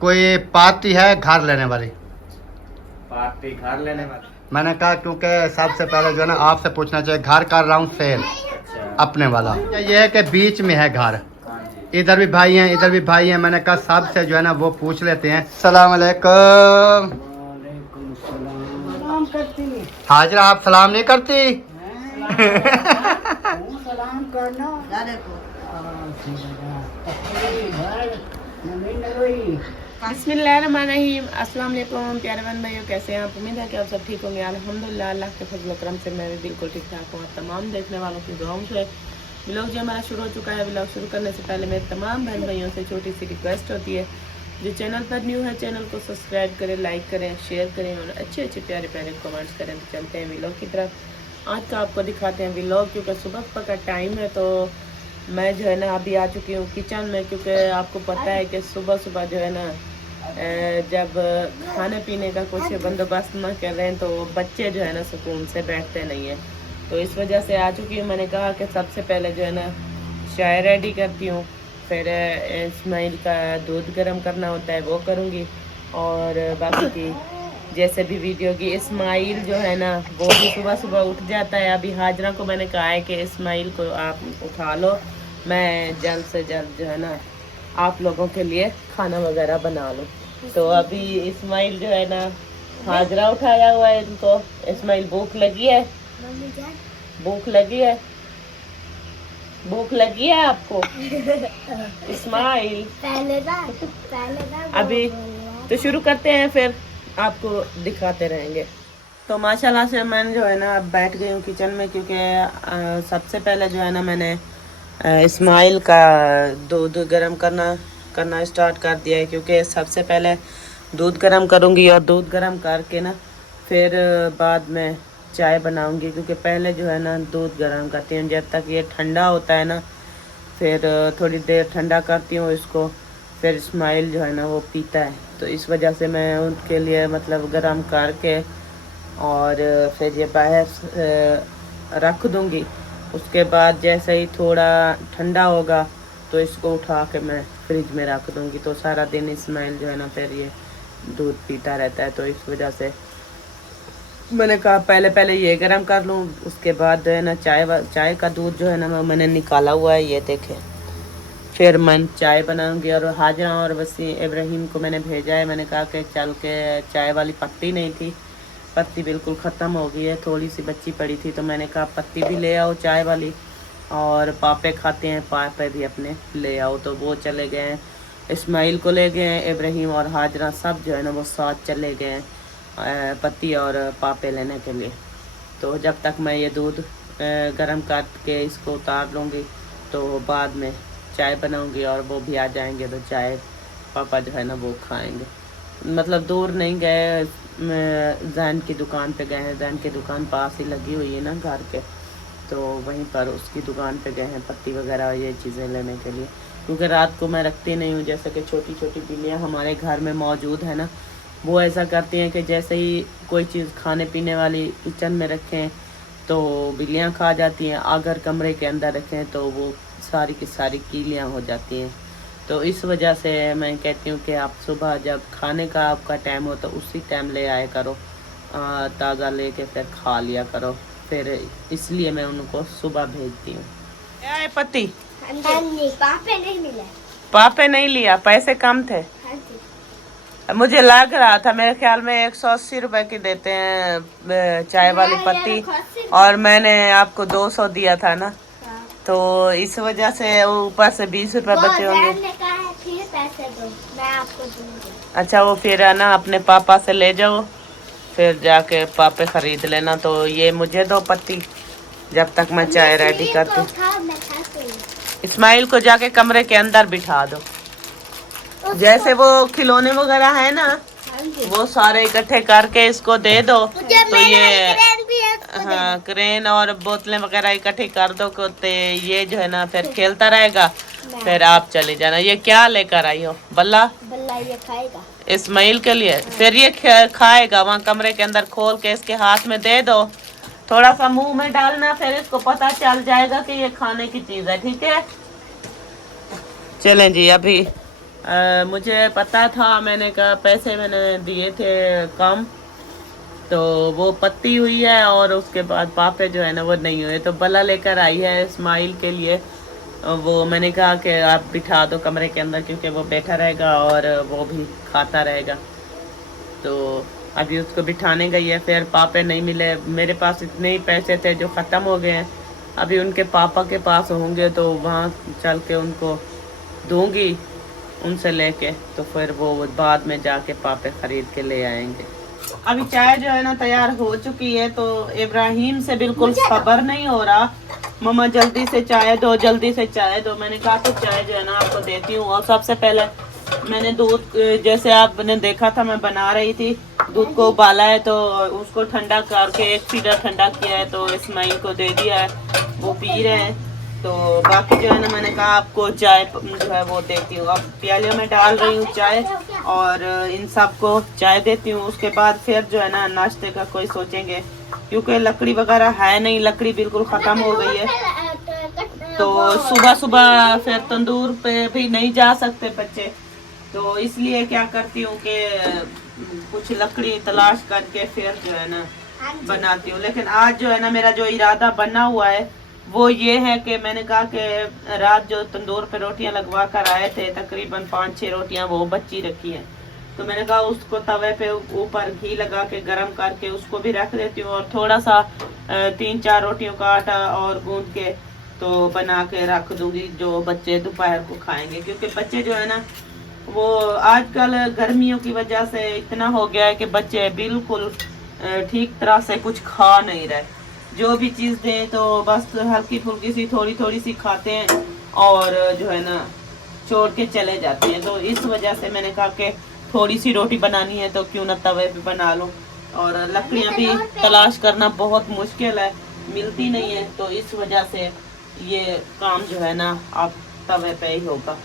कोई पार्टी है घर लेने वाली? पार्टी घर लेने वाली? मैंने कहा क्योंकि सबसे पहले जो है ना आपसे पूछना चाहिए, घर कर रहा हूँ सेल अच्छा। अपने वाला। ये है कि बीच में है घर, हाँ जी। इधर भी भाई हैं इधर भी भाई हैं। मैंने कहा सबसे जो है ना वो पूछ लेते हैं। सलाम अलैकुम। वालेकुम सलाम करती है। हाजरा आप सलाम नहीं करती? सलाम करना बिस्मिल्लाहिर्रहमानिर्रहीम। अस्सलाम वालेकुम प्यारे बहन भाइयों, कैसे हैं आप? उम्मीद है कि आप सब ठीक होंगे। अल्हम्दुलिल्लाह, अल्लाह के फजल करम से मैं भी बिल्कुल ठीक ठाक हूँ। आप तमाम देखने वालों की दुआओं से व्लॉग जो हमारा शुरू हो चुका है। व्लॉग शुरू करने से पहले मेरे तमाम बहन भाइयों से छोटी सी रिक्वेस्ट होती है, जो चैनल पर न्यू है चैनल को सब्सक्राइब करें, लाइक करें, शेयर करें और अच्छे अच्छे प्यारे प्यारे कमेंट्स करें। तो चलते हैं व्लॉग की तरफ। आज का आपको दिखाते हैं व्लॉग, क्योंकि सुबह का टाइम है तो मैं जो है ना अभी आ चुकी हूँ किचन में, क्योंकि आपको पता है कि सुबह सुबह जो है ना जब खाने पीने का कुछ बंदोबस्त ना कर रहे हैं तो बच्चे जो है ना सुकून से बैठते नहीं हैं। तो इस वजह से आ चुकी हूँ। मैंने कहा कि सबसे पहले जो है ना चाय रेडी करती हूँ, फिर इस्माइल का दूध गर्म करना होता है वो करूँगी, और बाकी की जैसे भी वीडियो की। इस्माइल जो है ना वो भी सुबह सुबह उठ जाता है। अभी हाजरा को मैंने कहा है कि इस्माइल को आप उठा लो, मैं जल्द से जल्द जो है ना आप लोगों के लिए खाना वगैरह बना लूँ। तो अभी इस्माइल जो है ना हाजरा उठाया हुआ है इनको। इस्माइल भूख लगी है? भूख लगी है? भूख लगी है आपको? इस्माइल अभी तो शुरू करते हैं, फिर आपको दिखाते रहेंगे। तो माशाल्लाह से मैं जो है ना अब बैठ गई हूँ किचन में, क्योंकि सबसे पहले जो है ना मैंने इस्माइल का दूध गर्म करना स्टार्ट कर दिया है। क्योंकि सबसे पहले दूध गर्म करूँगी और दूध गर्म करके ना फिर बाद में चाय बनाऊँगी। क्योंकि पहले जो है ना दूध गर्म करती हूँ, जब तक ये ठंडा होता है ना फिर थोड़ी देर ठंडा करती हूँ इसको, फिर इस्माइल जो है ना वो पीता है। तो इस वजह से मैं उनके लिए मतलब गर्म करके और फिर ये बाहर रख दूँगी। उसके बाद जैसे ही थोड़ा ठंडा होगा तो इसको उठा के मैं फ्रिज में रख दूँगी। तो सारा दिन इस्माइल जो है ना फिर ये दूध पीता रहता है। तो इस वजह से मैंने कहा पहले ये गर्म कर लूँ, उसके बाद जो है ना चाय का दूध जो है ना मैंने निकाला हुआ है, ये देखें। फिर मैं चाय बनाऊंगी। और हाजरा और वसी इब्राहिम को मैंने भेजा है। मैंने कहा कि चल के चाय वाली पत्ती नहीं थी, पत्ती बिल्कुल ख़त्म हो गई है, थोड़ी सी बच्ची पड़ी थी। तो मैंने कहा पत्ती भी ले आओ चाय वाली, और पापे खाते हैं पापे भी अपने ले आओ। तो वो चले गए हैं, इस्माइल को ले गए हैं, इब्राहिम और हाजरा सब जो है ना वो साथ चले गए हैं पत्ती और पापे लेने के लिए। तो जब तक मैं ये दूध गर्म करके इसको उतार लूँगी तो बाद में चाय बनाऊँगी, और वो भी आ जाएंगे तो चाय पापा जो है ना वो खाएंगे। मतलब दूर नहीं गए, जैन की दुकान पे गए हैं। जैन की दुकान पास ही लगी हुई है ना घर के, तो वहीं पर उसकी दुकान पे गए हैं पत्ती वगैरह ये चीज़ें लेने के लिए। क्योंकि रात को मैं रखती नहीं हूँ, जैसे कि छोटी छोटी बिल्लियाँ हमारे घर में मौजूद है ना, वो ऐसा करती हैं कि जैसे ही कोई चीज़ खाने पीने वाली किचन में रखें तो बिल्लियाँ खा जाती हैं, अगर कमरे के अंदर रखें तो वो सारी की सारी कीलियाँ हो जाती हैं। तो इस वजह से मैं कहती हूँ कि आप सुबह जब खाने का आपका टाइम हो तो उसी टाइम ले आया करो, ताज़ा ले के फिर खा लिया करो। फिर इसलिए मैं उनको सुबह भेजती हूँ। क्या है पति? पापे नहीं मिला। पापे नहीं लिया, पैसे कम थे। मुझे लग रहा था, मेरे ख्याल में 180 रुपए की देते हैं चाय वाली पत्ती, और मैंने आपको 200 दिया था ना, तो इस वजह से ऊपर से 20 रुपए बचे होंगे। फिर पैसे दो, मैं आपको दूंगी। अच्छा, वो फिर है ना अपने पापा से ले जाओ, फिर जाके पापे खरीद लेना। तो ये मुझे दो पत्ती, जब तक मैं चाय रेडी करती हूँ। इस्माइल को जाके कमरे के अंदर बिठा दो, जैसे वो खिलौने वगैरह है ना वो सारे इकट्ठे करके इसको दे दो। तो ये हाँ क्रेन और बोतलें वगैरह इकट्ठी कर दो तो ये जो है ना फिर खेलता रहेगा। फिर आप चले जाना। ये क्या लेकर आई हो? बल्ला? बल्ला ये खाएगा इस्माइल के लिए। फिर ये खाएगा, वहाँ कमरे के अंदर खोल के इसके हाथ में दे दो, थोड़ा सा मुंह में डालना, फिर इसको पता चल जाएगा कि ये खाने की चीज़ है। ठीक है, चलें जी। अभी मुझे पता था, मैंने कहा पैसे मैंने दिए थे कम, तो वो पत्ती हुई है और उसके बाद पापे जो है ना वो नहीं हुए। तो बला लेकर आई है इस्माइल के लिए। वो मैंने कहा कि आप बिठा दो कमरे के अंदर, क्योंकि वो बैठा रहेगा और वो भी खाता रहेगा। तो अभी उसको बिठाने गई है। फिर पापे नहीं मिले, मेरे पास इतने ही पैसे थे जो ख़त्म हो गए हैं। अभी उनके पापा के पास होंगे तो वहाँ चल के उनको दूंगी, उनसे लेके, तो फिर वो बाद में जाके पापे ख़रीद के ले आएंगे। अभी चाय जो है ना तैयार हो चुकी है, तो इब्राहिम से बिल्कुल सब्र नहीं हो रहा। मम्मा जल्दी से चाय दो, जल्दी से चाय दो। मैंने कहा तो चाय जो है ना आपको देती हूँ। और सबसे पहले मैंने दूध, जैसे आपने देखा था मैं बना रही थी, दूध को उबाला है तो उसको ठंडा करके एक फीडर ठंडा किया है, तो इस्माइल को दे दिया है, वो पी रहे हैं। तो बाकी जो है ना मैंने कहा आपको चाय जो है वो देती हूँ। अब प्यालियों में डाल रही हूँ चाय और इन सबको चाय देती हूँ। उसके बाद फिर जो है ना नाश्ते का कोई सोचेंगे, क्योंकि लकड़ी वगैरह है नहीं, लकड़ी बिल्कुल ख़त्म हो गई है। तो सुबह सुबह फिर तंदूर पे भी नहीं जा सकते बच्चे, तो इसलिए क्या करती हूँ कि कुछ लकड़ी तलाश करके फिर जो है ना बनाती हूँ। लेकिन आज जो है ना मेरा जो इरादा बना हुआ है वो ये है कि मैंने कहा कि रात जो तंदूर पे रोटियां लगवा कर आए थे, तकरीबन 5-6 रोटियां वो बची रखी हैं, तो मैंने कहा उसको तवे पे ऊपर घी लगा के गरम करके उसको भी रख देती हूँ, और थोड़ा सा 3-4 रोटियों का आटा और गूंद के तो बना के रख दूंगी, जो बच्चे दोपहर को खाएंगे। क्योंकि बच्चे जो है ना वो आजकल गर्मियों की वजह से इतना हो गया है कि बच्चे बिल्कुल ठीक तरह से कुछ खा नहीं रहे। जो भी चीज़ दें तो बस हल्की फुल्की सी थोड़ी थोड़ी सी खाते हैं और जो है ना छोड़ के चले जाते हैं। तो इस वजह से मैंने कहा कि थोड़ी सी रोटी बनानी है तो क्यों ना तवे पे बना लो। और लकड़ियाँ भी तलाश करना बहुत मुश्किल है, मिलती नहीं है, तो इस वजह से ये काम जो है ना आप तवे पे ही होगा।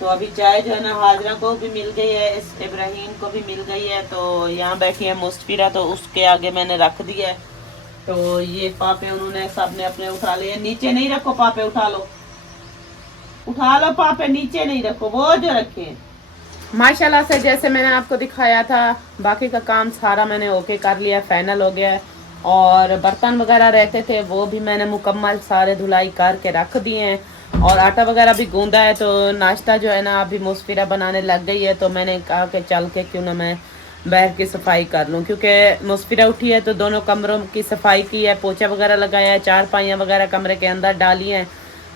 तो अभी चाय जो है ना हाजरा को भी मिल गई है, इस इब्राहिम को भी मिल गई है, तो यहाँ बैठी है मुस्फिरा, तो उसके आगे मैंने रख दिया है। तो ये पापे उन्होंने सब ने अपने उठा लिए। नीचे नहीं रखो पापे, उठा लो पापे, नीचे नहीं रखो, वो जो रखे। माशाल्लाह से जैसे मैंने आपको दिखाया था बाकी का काम सारा मैंने ओके कर लिया, फाइनल हो गया है। और बर्तन वगैरह रहते थे वो भी मैंने मुकम्मल सारे धुलाई करके रख दिए हैं, और आटा वगैरह भी गूंदा है। तो नाश्ता जो है ना अभी मुस्फिरा बनाने लग गई है, तो मैंने कहा कि चल के क्यों ना मैं बाहर की सफाई कर लूँ, क्योंकि मुस्फिरा उठी है तो दोनों कमरों की सफाई की है, पोछा वगैरह लगाया है, चारपाइयाँ वगैरह कमरे के अंदर डाली हैं।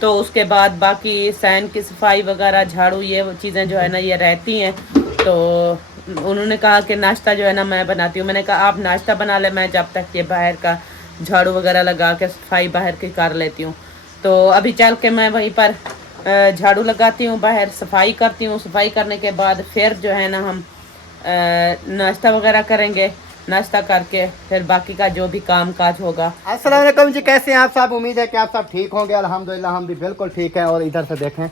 तो उसके बाद बाकी सैन की सफाई वगैरह, झाड़ू, ये चीज़ें जो है ना ये रहती हैं। तो उन्होंने कहा कि नाश्ता जो है ना मैं बनाती हूँ। मैंने कहा आप नाश्ता बना ले, मैं जब तक ये बाहर का झाड़ू वगैरह लगा के सफाई बाहर की कर लेती हूँ। तो अभी चल के मैं वहीं पर झाड़ू लगाती हूँ, बाहर सफाई करती हूँ। सफाई करने के बाद फिर जो है ना हम नाश्ता वगैरह करेंगे, नाश्ता करके फिर बाकी का जो भी काम काज होगा। अस्सलाम वालेकुम जी, कैसे हैं आप सब? उम्मीद है कि आप सब ठीक होंगे। अल्हम्दुलिल्लाह हम भी बिल्कुल ठीक हैं। और इधर से देखें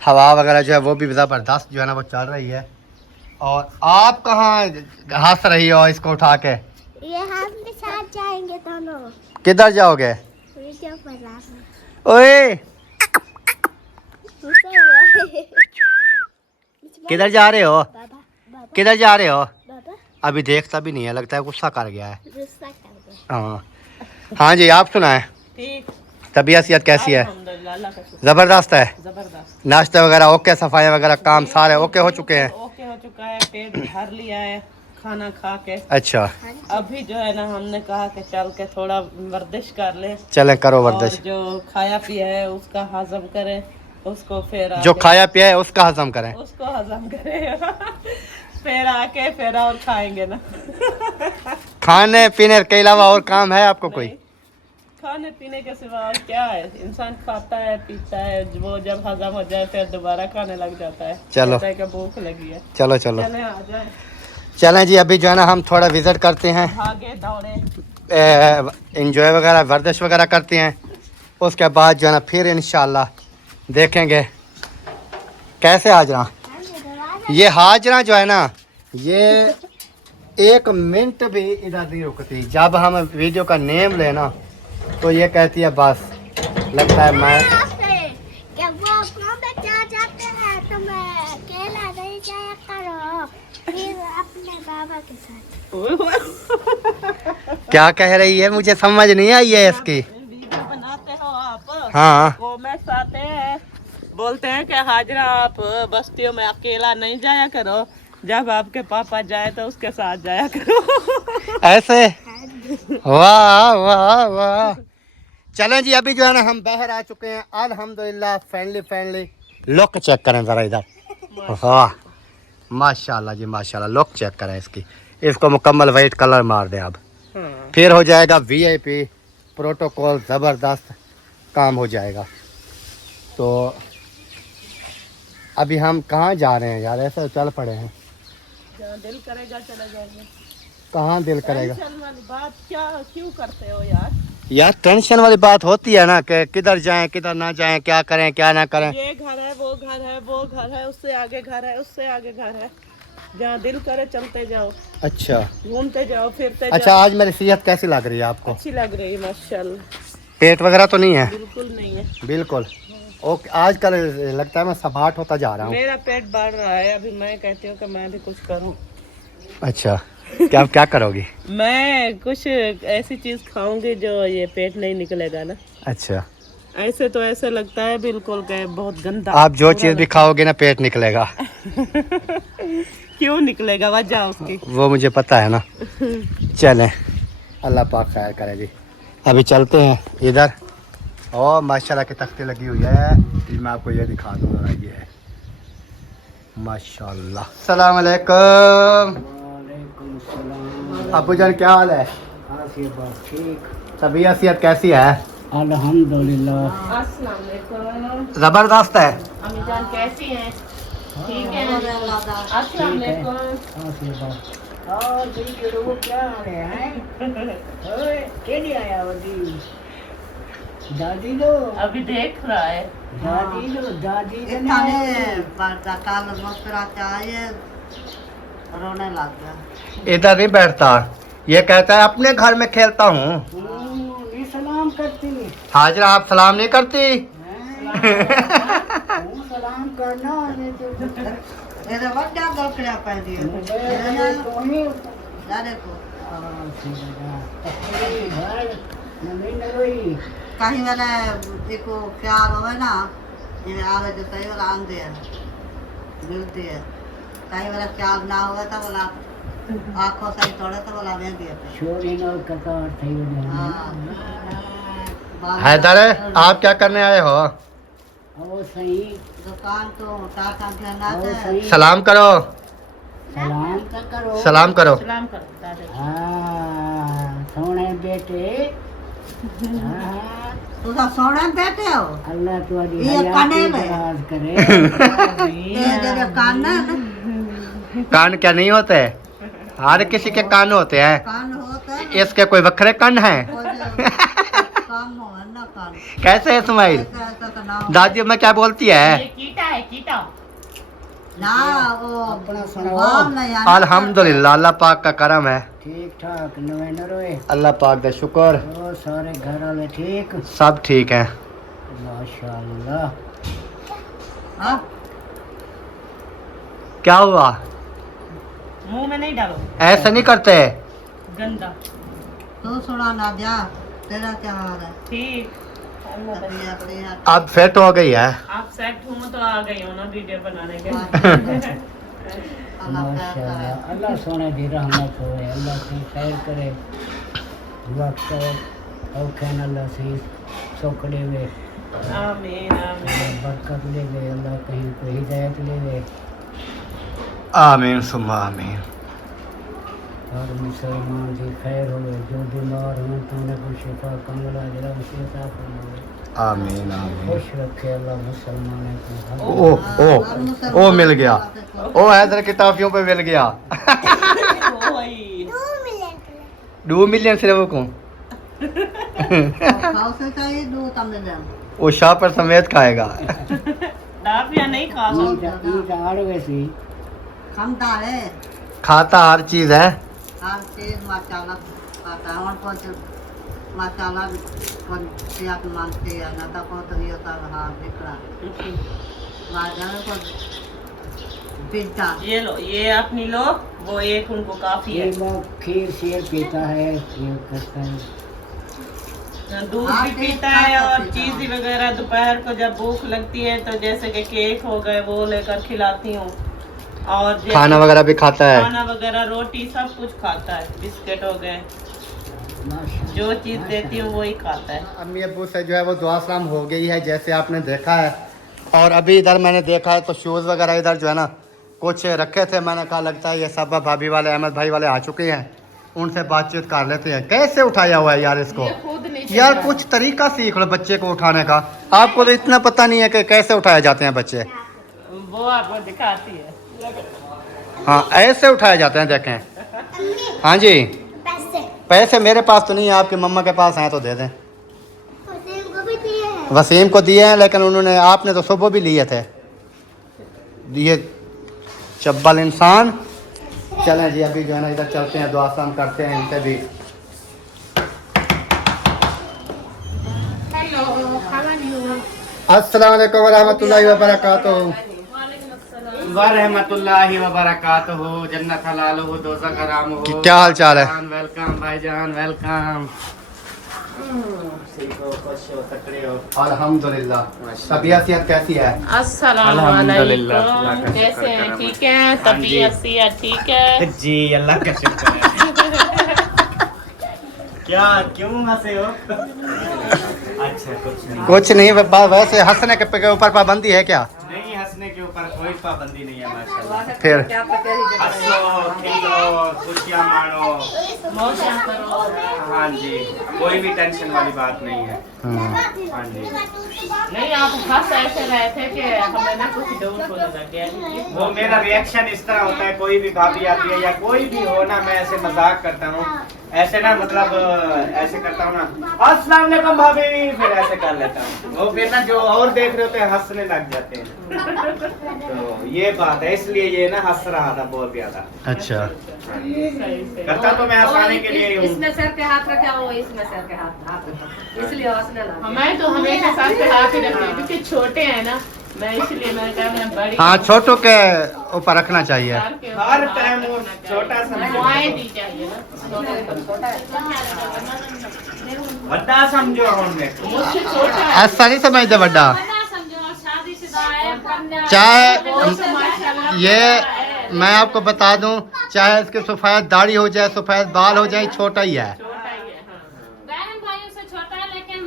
हवा वगैरह जो है वो भी ज़बरदस्त जो है ना वो चल रही है। और आप कहाँ हंस रही हो इसको उठा के? ये हम भी साथ जाएंगे दोनों। किधर जाओगे? वीडियो बनाने। ओए किधर जा रहे हो? किधर जा रहे हो? अभी देखता भी नहीं है, लगता है गुस्सा कर गया है। हाँ हाँ जी, आप सुनाएं। ठीक, तबीयत सेहत कैसी है? अल्हम्दुलिल्लाह, अल्लाह का शुक्र। ज़बरदस्त है। जबरदस्त, नाश्ता वगैरह ओके, सफाई वगैरह काम सारे ओके हो चुके हैं? ओके हो चुका है, पेट भर लिया है खाना खा के। अच्छा, अभी जो है ना हमने कहा कि चल के थोड़ा वर्जिश कर ले, चलें करो और वर्जिश। जो खाया पिया है उसका हजम करे, उसको फिर जो आके- खाया पिया है उसका हजम करें। उसको हजम करे फिर आके फिर और खाएंगे ना खाने पीने के अलावा और काम है आपको कोई? नहीं, खाने पीने के सिवा और क्या है। इंसान खाता है पीता है, वो जब हजम हो जाए फिर दोबारा खाने लग जाता है। चलो। कहता है कि भूख लगी है। चलो चलो चले आ जाए, चलें जी। अभी जो है ना हम थोड़ा विजिट करते हैं, भागे दौड़े, इंजॉय वगैरह वर्जिश वगैरह करते हैं। उसके बाद जो है ना फिर इंशाल्लाह देखेंगे कैसे हाजरा। ये हाजरा जो है ना ये 1 मिनट भी इधर नहीं रुकती। जब हम वीडियो का नेम लेना तो ये कहती है बस, लगता है मैं क्या वो कहाँ पे क्या जाते हैं तो मैं फिर अपने बाबा के साथ। क्या कह रही है, मुझे समझ नहीं आई है इसकी। वीडियो बनाते हो आप, हाँ कमेंट्स आते हैं, बोलते हैं कि हाजरा आप बस्तियों में अकेला नहीं जाया करो, जब आपके पापा जाए तो उसके साथ जाया करो। ऐसे, वाह वाह वाह। चलें जी, अभी जो है ना हम बाहर आ चुके हैं अल्हम्दुलिल्लाह। फ्रेंडली लुक चेक करें ज़रा इधर। वाह माशाल्लाह जी माशाल्लाह, लुक चेक करें इसकी। इसको मुकम्मल वाइट कलर मार दें अब, फिर हो जाएगा VIP प्रोटोकॉल, ज़बरदस्त काम हो जाएगा। तो अभी हम कहाँ जा रहे हैं यार, ऐसा चल पड़े हैं। जहाँ दिल करेगा चले जाएंगे। कहाँ दिल करेगा टेंशन वाली बात क्या क्यों करते हो यार? यार, टेंशन वाली बात होती है ना कि किधर जाएं किधर ना जाएं, क्या करें क्या ना करें। ये घर है, वो घर है, वो घर है, उससे आगे घर है, उससे आगे घर है। जहाँ दिल करे चलते जाओ, अच्छा घूमते जाओ, फिरते अच्छा। जाओ। आज मेरी सेहत कैसी लग रही है आपको? अच्छी लग रही है माशाल्लाह। पेट वगैरह तो नहीं है? बिल्कुल नहीं है। बिल्कुल ओके। आजकल लगता है मैं समार्ट होता जा रहा हूँ। मेरा पेट बढ़ रहा है, अभी मैं कहती हूँ कि मैं भी कुछ करूँ। अच्छा, क्या करोगी? मैं कुछ ऐसी चीज खाऊंगी जो ये पेट नहीं निकलेगा ना। अच्छा, ऐसे तो ऐसे लगता है बिल्कुल के बहुत गंदा। आप जो चीज़ भी खाओगे ना पेट निकलेगा। क्यों निकलेगा, वजह उसकी? वो मुझे पता है ना। चलें, अल्लाह पाक खैर करे जी। अभी चलते हैं इधर। और माशाल्लाह की तख्ती लगी हुई है, मैं आपको ये दिखा दूँगा। ये है माशाल्लाह। अस्सलाम वालेकुम। वालेकुम सलाम। अबू जान क्या हाल है? आसिफ बस ठीक। तबीयत सेहत कैसी है? अल्हम्दुलिल्लाह। अस्सलाम वालेकुम। ज़बरदस्त है। अम्मी जान कैसी हैं? ठीक है। अस्सलाम वालेकुम। आसिफ बस। और दीदी लोग क्या हाल है? ओए केडी आया वदी? दादी लो। अभी देख रहा है। दादी लो, दादी रोने लग गया। इधर नहीं बैठता, ये कहता है अपने घर में खेलता हूँ। ये सलाम करती। हाजरा आप सलाम नहीं करती? हूँ सलाम करना नहीं तो मेरे बच्चा गलकड़ा पहन दिए। तो ही जाने को नहीं कहीं मैंने देखो प्यार हो ना, ये आवे जो कहीं वाला आंधे है मिलती है, कहीं वाला प्यार ना हुआ तो बोला आँखों से ही तोड़े तो बोला मैं दिया। छोरी न कतार थी हैदर आप क्या करने आए हो? वो सही दुकान तो टाटा देना वो है। सही सलाम करो, सलाम तो करो। सलाम करो। सलाम करो दादा। हाँ सोने बेटे। हाँ तू तो सोने में बैठे हो। अल्लाह तुम्हारी ये हयात कनेल है। दराज करे। तेरे कान ना कान क्या नहीं होते? हर किसी के कान होते हैं, कान होता है इसके कोई वखरे कान हैं? काम हो ना कान कैसे है इस्माइल? ऐसा तो ना हो। दादी मैं क्या बोलती है? कीटा है कीटा। ना वो अपना सुनाओ। बाल नहीं आना। अल्हम्दुलिल्लाह, अल्लाह पाक का करम है। ठीक ठाक नवे न रोए। अल्लाह पाक का शुक्र, वो सारे घर वाले ठीक सब ठीक है। माशाल्लाह। हाँ? क्या हुआ? मुंह में नहीं डालो, ऐसे नहीं करते। गंदा। तू सुना ना जा, तेरा क्या हाल है? ठीक। तबीयत नहीं अब फिट हो गई है। आप सेट हो तो आ गई हो ना वीडियो बनाने के। अल्लाह खैर करे। माशाल्लाह अल्लाह सोने दी रहमत होए, अल्लाह से खैर करे। वक्त औखे न अल्लाह से सुख देवे, आमीन आमीन। बरकत देवे, अल्लाह कहीं को हिदायत देवे। आमीन सुम्मा आमीन। हर मुसलमान की खैर होवे, जो बीमार हो तो उन्हें को शिफा कामला जरा मुसीबत फरमावे। आमीन आमीन। खुश रखे अल्लाह मुसलमानों को। ओ ओ मिल गया। ओ हैदर की टॉफियों पे मिल गया। ओए 2 मिलियन सिर्फ को खाओ से चाहिए दो तमिल वो शाह पर समेत खाएगा। डाफिया नहीं खा सकते। ईद आड़ वैसी खमता है खाता हर चीज है। हर चीज माशाल्लाह खाता है। और कुछ माशाल्लाह कौन सियात मानते हैं ना तो कौन तो ये होता है हाथ निकला बाजार को पीता ये लो, ये अपनी लो, वो एक उनको काफी है। ये लोग खीर शेर पीता है, ये करता है। दूध भी पीता है और चीज़ वगैरह दोपहर को जब भूख लगती है तो जैसे कि केक हो गए वो लेकर खिलाती हूँ, और जैसे खाना वगैरह भी खाता है। खाना वगैरह रोटी सब कुछ खाता है, बिस्किट हो गए, जो चीज़ देती हूँ वही खाता है। अम्मी अब्बू से जो है वो दुआ सलाम हो गई है जैसे आपने देखा है। और अभी इधर मैंने देखा है तो शूज़ वगैरह इधर जो है ना कुछ रखे थे, मैंने कहा लगता है ये सब भाभी वाले अहमद भाई वाले आ चुके हैं, उनसे बातचीत कर लेते हैं। कैसे उठाया हुआ है यार इसको, यार कुछ तरीका सीख लो बच्चे को उठाने का। आपको तो इतना पता नहीं है कि कैसे उठाए जाते हैं बच्चे। वो आपको दिखाती है। हाँ ऐसे उठाए जाते हैं, देखें। हाँ जी, पैसे मेरे पास तो नहीं है, आपकी मम्मा के पास हैं तो दे दें। वसीम को दिए हैं, लेकिन उन्होंने, आपने तो सुबह भी लिए थे। ये चब्बल इंसान। चलें जी, अभी जो है ना इधर चलते हैं, दुआ सलाम करते हैं इनसे भी। अस्सलाम वालेकुम वरहमतुल्लाहि वबरकातुहू। वरहमतुल्लाहि वबरकातुहू। जन्नत हलाल हो, दोज़ख हराम हो। क्या हाल चाल है? वेलकम भाईजान, वेलकम। सीखो, खुश हो, तकड़े हो। अल्हम्दुलिल्लाह। तबीयत सेहत कैसी है? अस्सलाम अल्हम्दुलिल्लाह, वालेकुम, अल्लाह का कैसे शुक्र हैं? करम। ठीक है, हाँ जी। तबीयत सेहत ठीक है? जी अल्लाह का शुक्र है। क्या क्यों हंसे हो? अच्छा कुछ नहीं। कुछ नहीं, वैसे हंसने के ऊपर पाबंदी है क्या? नहीं, हंसने के ऊपर कोई पाबंदी नहीं है माशाल्लाह। फिर हंसो, खेलो, खुशियाँ मानो। मौजा करो। हाँ जी, कोई भी टेंशन वाली बात नहीं है। हाँ जी, नहीं, आप हंस ऐसे रहे थे कि हमें ना कुछ डर होने लग गया। वो मेरा रिएक्शन इस तरह होता है, कोई भी भाभी आती है या कोई भी हो ना, मैं ऐसे मजाक करता हूँ, ऐसे ना मतलब ऐसे करता हूँ ना, अस्सलाम वालेकुम भाभी, फिर ऐसे कर लेता हूँ। वो फिर ना जो और देख रहे होते हैं हंसने लग जाते हैं। तो ये बात है, इसलिए ये ना हंस रहा था, बोल दिया था। अच्छा, करता तो मैं हंसाने के लिए ही हूँ। इसमें सर पे हाथ रखा, वो इसमें सर पे हाथ रखा, इसलिए हंसने लगा। हमें तो हमेशा सर पे हाथ ही रखते हैं क्योंकि छोटे हैं ना, मैं इसलिए मैंने कहा मैं बड़ी। हाँ छोटों के ऊपर रखना चाहिए। सर के ऊपर हर हाथ टाइम वो रखना चाहिए। छोटा समझो। दुआएं दी चाहिए ना। बड़ा समझो हमने। मुझसे छोटा है। ऐसा नहीं समझते बड्डा, चाहे ये मैं आपको बता दूं, चाहे इसके सफ़ेद दाढ़ी हो जाए, सफ़ेद बाल हो जाए, छोटा ही है। छोटा ही है, हाँ। बहन भाइयों से छोटा है, लेकिन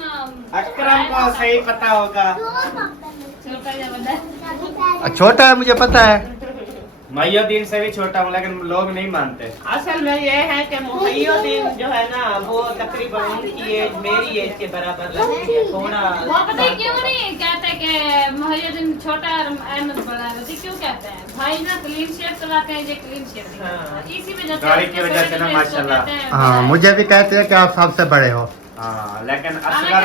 अकरम को सही पता होगा। छोटा ही है। छोटा है मुझे पता है। महियुद्दीन से भी छोटा हूँ, लेकिन लोग नहीं मानते। असल में ये है कि मुहैयुद्दीन जो है ना वो तकरीबन उनकी एज मेरी एज के बराबर लगती है, थोड़ा। वो पता है क्यों नहीं कहते कि मुहैयुद्दीन छोटा और अहमद बड़ा है? पता क्यों कहते हैं? भाई ना क्लीन शेव चलाते हैं, ये क्लीन शेव। हाँ। इसी वजह से गाड़ी की वजह से ना माशाल्लाह। हाँ मुझे भी कहते हैं कि आप सबसे बड़े हो। हाँ, लेकिन असगर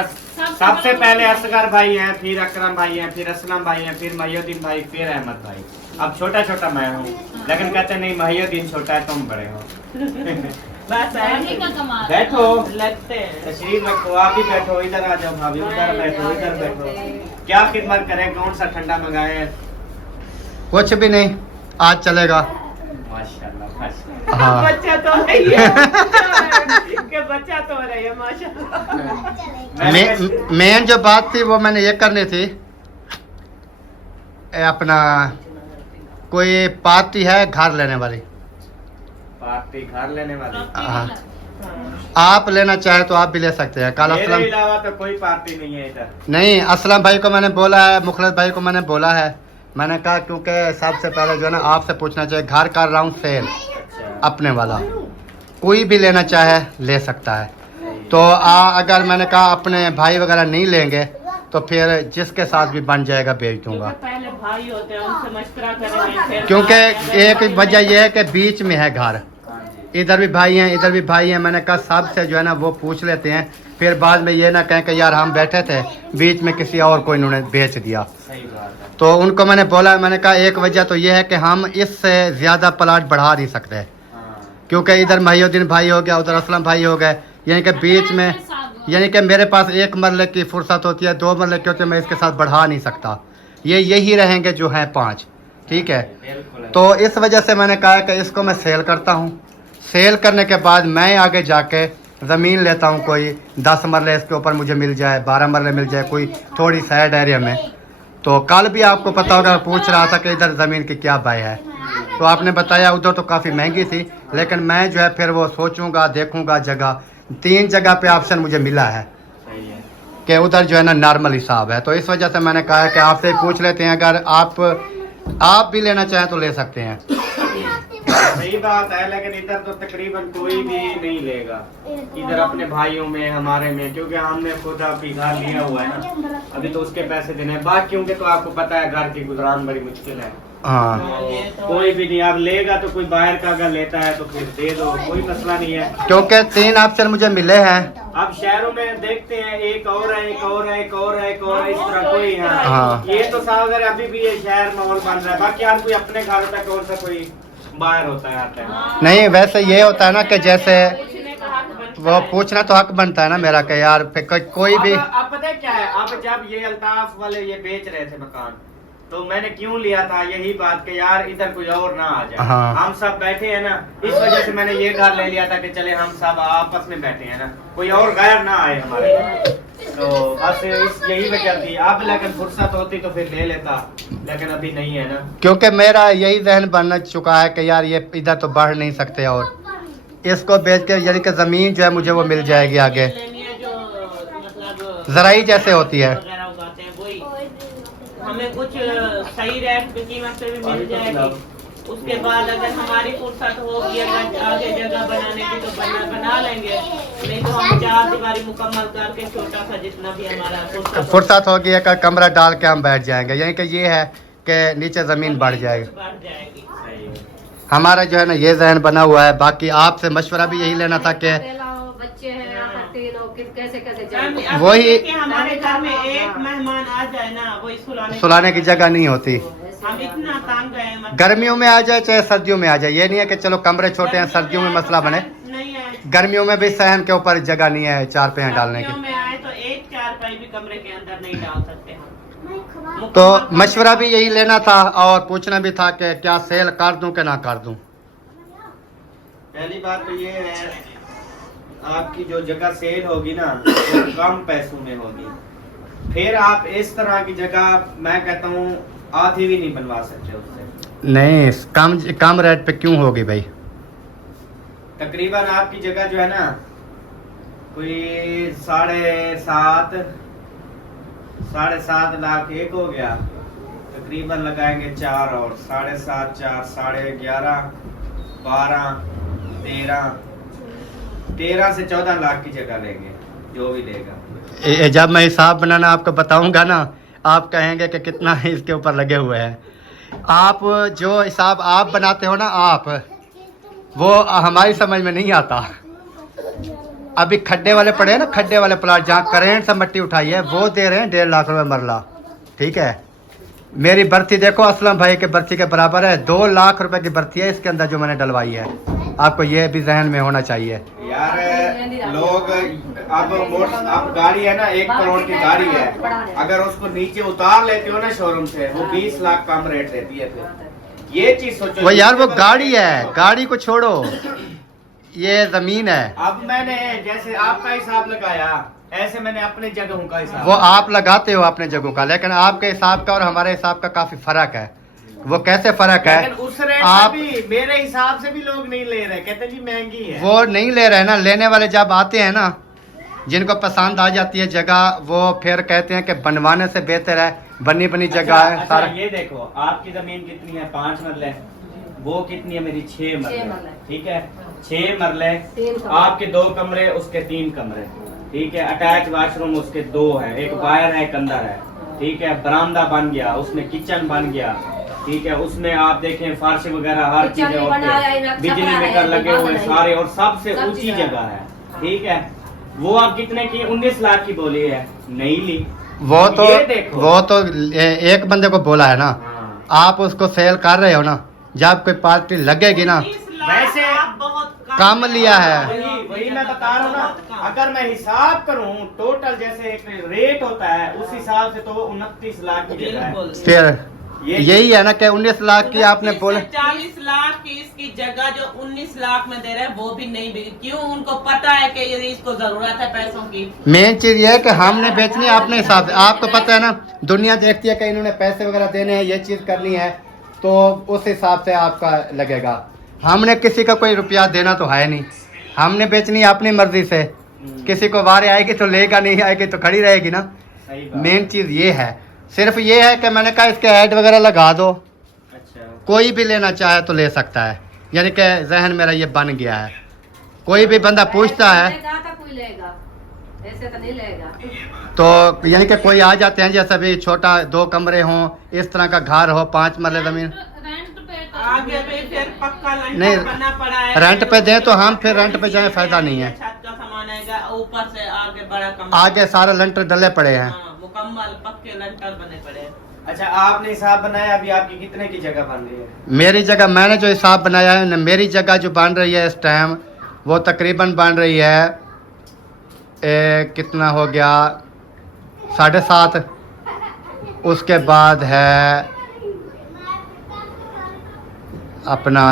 सबसे पहले असगर भाई हैं, फिर अकरम भाई हैं, फिर असलम भाई हैं, फिर महियुद्दीन भाई, फिर अहमद भाई। अब छोटा छोटा मैं हूँ, लेकिन कहते नहीं महियुद्दीन छोटा है, तुम बड़े हो। बस भाभी का कमाल है। बैठो, लगते हैं। तशरीफ रखो, आप भी बैठो, इधर आ जाओ भाभी, उधर बैठो, इधर बैठो। क्या खिदमत करें, कौन सा ठंडा मंगाए? कुछ भी नहीं, आज चलेगा। माशाल्लाह, माशाल्लाह। हाँ बच्चा तो है ही है। कि बच्चा तो रही है माशाल्लाह। मेन जो बात थी वो मैंने ये करनी थी, अपना कोई पार्टी है घर लेने वाली। पार्टी घर लेने वाली? हाँ, आप लेना चाहे तो आप भी ले सकते हैं। कल मेरे असलम अलावा तो कोई पार्टी नहीं है इधर। नहीं, असलम भाई को मैंने बोला है, मुखलिस भाई को मैंने बोला है। मैंने कहा क्योंकि सबसे पहले जो है ना आपसे पूछना चाहिए, घर कर रहा हूँ सेल अच्छा, अपने वाला, कोई भी लेना चाहे ले सकता है। तो अगर मैंने कहा अपने भाई वगैरह नहीं लेंगे तो फिर जिसके साथ भी बन जाएगा बेच दूंगा। पहले भाई होते हैं, उनसे मशवरा करेंगे फिर। क्योंकि एक वजह यह है कि बीच में है घर, इधर भी भाई हैं इधर भी भाई हैं। मैंने कहा सब से जो है ना वो पूछ लेते हैं, फिर बाद में ये ना कहें कि यार हम बैठे थे बीच में किसी और को इन्होंने बेच दिया। सही बात है। तो उनको मैंने बोला, मैंने कहा एक वजह तो ये है कि हम इससे ज़्यादा प्लाट बढ़ा नहीं सकते, हाँ, क्योंकि इधर महियुद्दीन भाई हो गया, उधर असलम भाई हो गए, यानी कि बीच में, यानी कि मेरे पास एक मरले की फुर्सत होती है, 2 मरले की होती है, मैं इसके साथ बढ़ा नहीं सकता। ये यही रहेंगे जो हैं 5। ठीक है। बिल्कुल है। तो इस वजह से मैंने कहा कि इसको मैं सेल करता हूँ। सेल करने के बाद मैं आगे जाके ज़मीन लेता हूँ, कोई 10 मरले इसके ऊपर मुझे मिल जाए, 12 मरले मिल जाए, कोई थोड़ी साइड एरिया में। तो कल भी आपको पता होगा, पूछ रहा था कि इधर ज़मीन की क्या भाई है, तो आपने बताया उधर तो काफ़ी महंगी थी, लेकिन मैं जो है फिर वो सोचूंगा, देखूंगा जगह। 3 जगह पे ऑप्शन मुझे मिला है सही है। कि उधर जो है ना नॉर्मल हिसाब है। तो इस वजह से मैंने कहा कि आपसे पूछ लेते हैं, अगर आप भी लेना चाहें तो ले सकते हैं। सही बात है, लेकिन इधर तो तकरीबन कोई भी नहीं लेगा इधर अपने भाइयों में, हमारे में, क्योंकि हमने खुद अभी घर लिया हुआ है ना, अभी तो उसके पैसे देने हैं। बात क्योंकि तो आपको पता है घर की गुजरान बड़ी मुश्किल है। हाँ, तो कोई भी नहीं, अब लेगा तो कोई बाहर का अगर लेता है तो फिर दे दो, कोई मसला नहीं है। क्योंकि 3 ऑप्शन मुझे मिले हैं। अब शहरों में देखते हैं, एक और है, एक और है, एक और है, एक और है, इस तरह कोई है। हाँ। ये तो सागर अभी भी ये शहर माहौल बन रहा है, बाकी हर कोई अपने घर तक और सा कोई बाहर होता है, आता है। नहीं, वैसे ये होता है ना कि जैसे वो पूछना तो हक बनता है ना मेरा कि यार फिर कोई भी। अब पता है क्या है, अब जब ये अल्ताफ वाले ये बेच रहे थे मकान, तो मैंने क्यों लिया था, यही बात कि यार इधर कोई और ना आ जाए। हाँ। हम सब बैठे हैं ना, इस वजह से मैंने ये घर ले लिया था कि चले हम सब आपस में बैठे हैं ना, कोई और गैर ना आए हमारे। तो बस यही वजह थी। अब लेकिन फुर्सत होती तो फिर ले लेता, लेकिन अभी नहीं है ना। क्योंकि मेरा यही जहन बन चुका है कि यार ये इधर तो बढ़ नहीं सकते, और इसको बेच के यानी कि ज़मीन जो है मुझे वो मिल जाएगी आगे, ज़राई जैसे होती है। वगैरह उगाते हैं वही, हमें कुछ सही रेट पे कीमत पे भी मिल जाएगी। उसके बाद अगर हमारी फुर्सत होगी अगर आगे जगह बनाने की तो बना लेंगे, नहीं तो हम 4 दीवारी मुकम्मल करके छोटा सा जितना भी हमारा फुर्सत होगी एक कमरा डाल के हम बैठ जाएंगे, यानी कि ये है कि नीचे ज़मीन बढ़ जाएगी। सही है। हमारा जो है ना ये जहन बना हुआ है। बाकी आपसे मशवरा भी यही लेना था कि बच्चे हैं यहाँ पर 3 लोग, कैसे कैसे वही हमारे घर में एक मेहमान आ जाए ना, वही सुलाने की जगह नहीं होती। हम इतना तंग गए, गर्मियों में आ जाए चाहे सर्दियों में आ जाए, ये नहीं है कि चलो कमरे छोटे हैं सर्दियों में मसला बने, नहीं है। गर्मियों में भी सहन के ऊपर जगह नहीं है 4 पहिया डालने सर्दियों की। में आए तो एक 4 पाई भी कमरे के अंदर नहीं डाल सकते हम। तो मशवरा भी यही लेना था और पूछना भी था कि क्या सेल कर दूं कि ना कर दूं। पहली बात तो ये है, आपकी जो जगह सेल होगी ना वो कम पैसों में होगी। फिर आप इस तरह की जगह, मैं कहता हूँ आधी भी नहीं बनवा सकते उससे। नहीं, कम रेट पे क्यों होगी भाई? तकरीबन आपकी जगह जो है ना कोई 7.5 लाख एक हो गया, तकरीबन लगाएंगे 4 और 7.5, 4, 11.5, 12, 13 से 14 लाख की जगह लेंगे जो भी लेगा। जब मैं हिसाब बनाना आपको बताऊंगा ना, आप कहेंगे कि कितना इसके ऊपर लगे हुए हैं। आप जो हिसाब आप बनाते हो ना, आप वो हमारी समझ में नहीं आता। अभी खड्डे वाले पड़े हैं ना, खड्डे वाले प्लाट जहाँ करेंट से मिट्टी उठाई है, वो दे रहे हैं 1.5 लाख रुपए मरला। ठीक है, मेरी बर्ती देखो असलम भाई के बर्ती के बराबर है, 2 लाख रुपए की बर्ती है इसके अंदर जो मैंने डलवाई है। आपको ये भी जहन में होना चाहिए यार। लोग अब गाड़ी है ना 1 करोड़ की गाड़ी है, अगर उसको नीचे उतार लेते हो ना शोरूम से, वो 20 लाख कम रेट देती है। फिर ये चीज सोचो। वो यार वो गाड़ी है, गाड़ी को छोड़ो, ये जमीन है। अब मैंने जैसे आपका हिसाब लगाया, ऐसे मैंने अपने जगहों का हिसाब। वो आप लगाते हो अपने जगहों का, लेकिन आपके हिसाब का और हमारे हिसाब का काफी फर्क है। वो कैसे फर्क है? लेकिन उस रेट आप में भी मेरे हिसाब से भी लोग नहीं ले रहे, कहते जी महंगी है। वो नहीं ले रहे ना, लेने वाले जब आते हैं ना, जिनको पसंद आ जाती है जगह, वो फिर कहते हैं कि बनवाने से बेहतर है बनी बनी जगह है। अच्छा, ये देखो आपकी जमीन कितनी है, 5 मरले, वो कितनी है मेरी 6 मरले। ठीक है, 6 मरले, आपके 2 कमरे, उसके 3 कमरे। ठीक है, अटैच वाशरूम उसके 2 है, एक बाहर है, एक अंदर है। ठीक है, बरामदा बन गया, उसमें किचन बन गया। ठीक है, उसमें आप देखें फर्श वगैरह हर चीज, बिजली मीटर लगे हुए सारे, और सबसे ऊंची जगह है। ठीक है, वो आप कितने की? 19 लाख की बोली है, नहीं ली। वो तो देखो, वो तो एक बंदे को बोला है ना, हाँ। आप उसको सेल कर रहे हो ना, जब कोई पार्टी लगेगी ना, वैसे आप बहुत कम लिया है। वही मैं बता रहा हूँ ना, अगर मैं हिसाब करूँ टोटल जैसे एक रेट होता है उस हिसाब से तो वो 29 लाख की जगह है। फिर यही है ना कि 19 लाख की आपने बोला। 40 लाख की इसकी जगह जो 19 लाख में दे रहे हैं वो भी नहीं बिकी। क्यों? उनको पता है कि ये इसको जरूरत है पैसों की। मेन चीज ये है कि हमने बेचनी है अपने हिसाब से। आपको पता है ना, दुनिया देखती है कि इन्होंने पैसे वगैरह देने हैं, ये चीज करनी है, तो उस हिसाब से आपका लगेगा। हमने किसी का कोई रुपया देना तो है नहीं, हमने बेचनी है अपनी मर्जी से। किसी को वारे आएगी तो लेगा, नहीं आएगी तो खड़ी रहेगी ना। मेन चीज ये है, सिर्फ ये है कि मैंने कहा इसके ऐड वगैरह लगा दो। अच्छा, कोई भी लेना चाहे तो ले सकता है, यानी कि जहन मेरा ये बन गया है। कोई भी बंदा पूछता है कोई लेगा, ऐसे तो नहीं लेगा। तो यानी कि कोई आ जाते हैं, जैसे भी छोटा 2 कमरे हों, इस तरह का घर हो, 5 मरले जमीन, रेंट पे आगे पे फिर पक्का नहीं, लंटर बनना पड़ा है। रेंट पे दें तो हम फिर रेंट पे जाए, फायदा नहीं है। छत का सामान आएगा, ऊपर से आगे बड़ा कमरा, आगे सारे लंटर डले पड़े हैं। हाँ, मुकम्मल पक्के लंटर बने पड़े हैं। अच्छा, आपने हिसाब बनाया अभी आपकी कितने की जगह बन रही है? मेरी जगह मैंने जो हिसाब बनाया है, मेरी जगह जो बन रही है इस टाइम, वो तकरीबन बन रही है कितना हो गया, 7.5। उसके बाद है अपना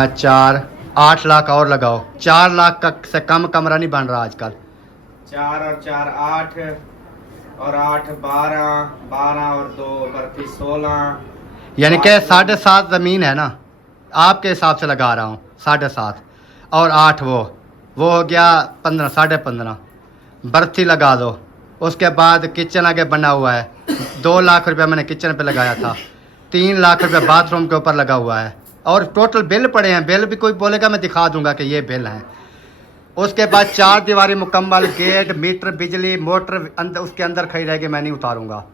8 लाख और लगाओ। 4 लाख का से कम कमरा नहीं बन रहा आजकल। 4 और 4 8 और 8 12 और 2 32 16, यानी कि 7.5 ज़मीन है ना, आपके हिसाब से लगा रहा हूँ 7.5 और 8 वो हो गया 15, 15.5। बर्थी लगा दो। उसके बाद किचन आगे बना हुआ है, 2 लाख रुपया मैंने किचन पे लगाया था, 3 लाख रुपया बाथरूम के ऊपर लगा हुआ है, और टोटल बिल पड़े हैं। बिल भी कोई बोलेगा मैं दिखा दूंगा कि ये बिल हैं। उसके बाद 4 दीवारी मुकम्मल, गेट, मीटर, बिजली, मोटर अंदर, उसके अंदर खड़ी रहेगी, मैं नहीं उतारूंगा।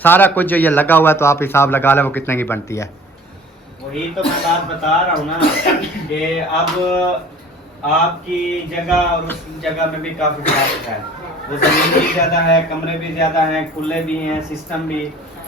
सारा कुछ जो ये लगा हुआ है, तो आप हिसाब लगा लें वो कितने की बनती है। वही तो मैं बात बता रहा हूँ ना कि अब आपकी जगह और उस जगह में भी काफी फर्क है। वो जमीन भी ज्यादा है, कमरे भी ज्यादा हैं, खुले भी हैं, सिस्टम भी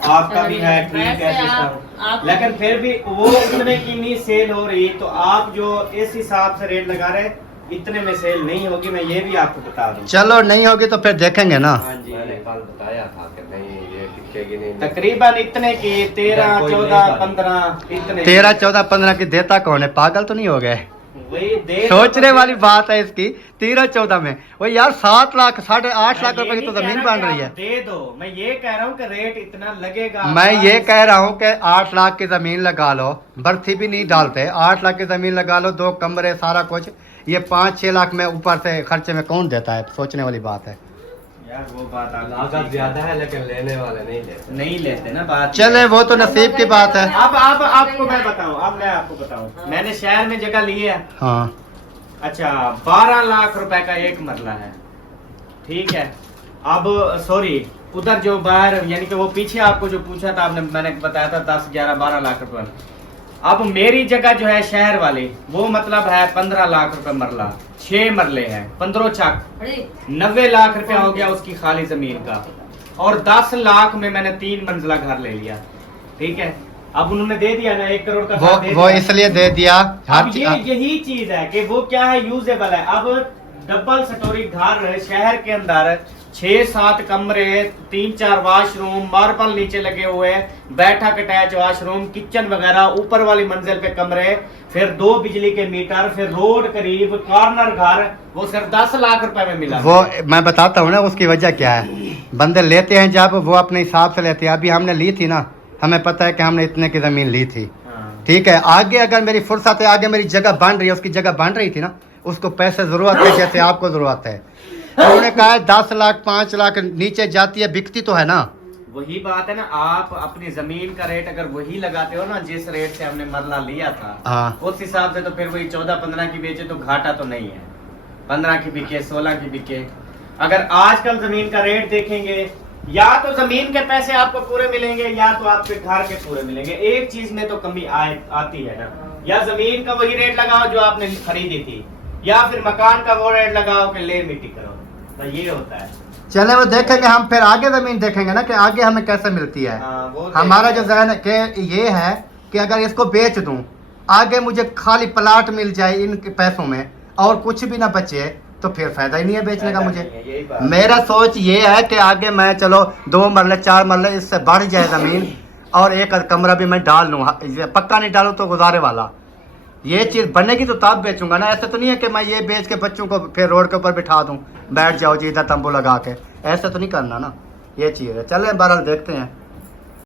आपका भी है, ठीक है सिस्टम, लेकिन फिर भी वो उतने की नहीं सेल हो रही। तो आप जो इस हिसाब से रेट लगा रहे, इतने में सेल नहीं होगी, मैं ये भी आपको बता दूं। चलो नहीं होगी तो फिर देखेंगे ना। हाँ जी, मैंने कल बताया था कि नहीं ये टिकेगी नहीं। तकरीबन इतने की 13 14 15 इतने 13 14 15 की देता कौन है? पागल तो नहीं हो गए? वही दे सोचने वाली बात है इसकी। 13 14 में वो यार 7 लाख 8.5 लाख रुपए की तो जमीन बन रही है। दे दो, मैं ये कह रहा हूँ कि रेट इतना लगेगा। मैं ये कह रहा हूँ कि 8 लाख की जमीन लगा लो, बर्थी भी नहीं डालते, 8 लाख की जमीन लगा लो, 2 कमरे, सारा कुछ। ये 5-6 लाख में ऊपर से खर्चे में कौन देता है? सोचने वाली बात है यार। वो बात आप लागत ज्यादा है लेकिन लेने वाले नहीं लेते ना बात। चले, वो तो नसीब की बात है। अब आपको मैं बताऊं, मैं आपको बताऊं, मैंने शहर में जगह ली है। हाँ, अच्छा, 12 लाख रुपए का एक मरला है, ठीक है। अब सॉरी, उधर जो बाहर यानी कि वो पीछे आपको जो पूछा था आपने, मैंने बताया था 10 11 12 लाख रुपए। अब मेरी जगह जो है शहर वाली, वो मतलब है 15 लाख रुपए मरला, 6 मरले हैं, 15 चक, 90 लाख रुपया हो गया उसकी खाली जमीन का। और 10 लाख में मैंने 3 मंजिला घर ले लिया, ठीक है। अब उन्होंने दे दिया ना 1 करोड़ का घर दे वो दिया। इसलिए दे दिया। अब यही चीज है कि वो क्या है, यूजेबल है। अब डबल स्टोरी घर शहर के अंदर 6-7 कमरे, 3-4 वाशरूम, मार्बल नीचे लगे हुए, बैठक अटैच वाशरूम, किचन वगैरह, ऊपर वाली मंजिल पे कमरे, फिर 2 बिजली के मीटर, फिर रोड करीब, कॉर्नर घर, वो सिर्फ 10 लाख रुपए में मिला। वो मैं बताता हूँ ना उसकी वजह क्या है। बंदे लेते हैं जब वो अपने हिसाब से लेते हैं। अभी हमने ली थी ना, हमें पता है कि हमने इतने की जमीन ली थी, ठीक है। आगे अगर मेरी फुर्सत है, आगे मेरी जगह बन रही है, उसकी जगह बन रही थी ना, उसको पैसे जरूरत है जैसे आपको जरूरत है। उन्होंने कहा है 10 लाख 5 लाख नीचे जाती है, बिकती तो है ना। वही बात है ना, आप अपनी जमीन का रेट अगर वही लगाते हो ना जिस रेट से हमने मरला लिया था, हाँ, उस हिसाब से तो फिर वही 14-15 की बेचे तो घाटा तो नहीं है। 15 की बिके, 16 की बिके। अगर आजकल जमीन का रेट देखेंगे, या तो जमीन के पैसे आपको पूरे मिलेंगे, या तो आपके घर के पूरे मिलेंगे। एक चीज में तो कमी आती है ना, या जमीन का वही रेट लगाओ जो आपने खरीदी थी, या फिर मकान का वो रेट लगाओ कि ले मिट्टी करो, तो ये होता है। चले वो देखेंगे हम, फिर आगे जमीन देखेंगे ना कि आगे हमें कैसे मिलती है। हमारा जो जहन है कि ये है कि अगर इसको बेच दूं, आगे मुझे खाली प्लाट मिल जाए इन पैसों में और कुछ भी ना बचे, तो फिर फायदा ही नहीं है बेचने का मुझे। मेरा सोच ये है कि आगे मैं चलो 2 मरले 4 मरले इससे बढ़ जाए जमीन, और एक कमरा भी मैं डाल लूँ, पक्का नहीं डालूँ तो गुजारे वाला। ये चीज़ बनेगी तो तब बेचूंगा ना, ऐसे तो नहीं है कि मैं ये बेच के बच्चों को फिर रोड के ऊपर बिठा दूँ, बैठ जाओ जी इधर तंबू लगा के, ऐसे तो नहीं करना ना। ये चीज़ है। चलें बहरहाल देखते हैं।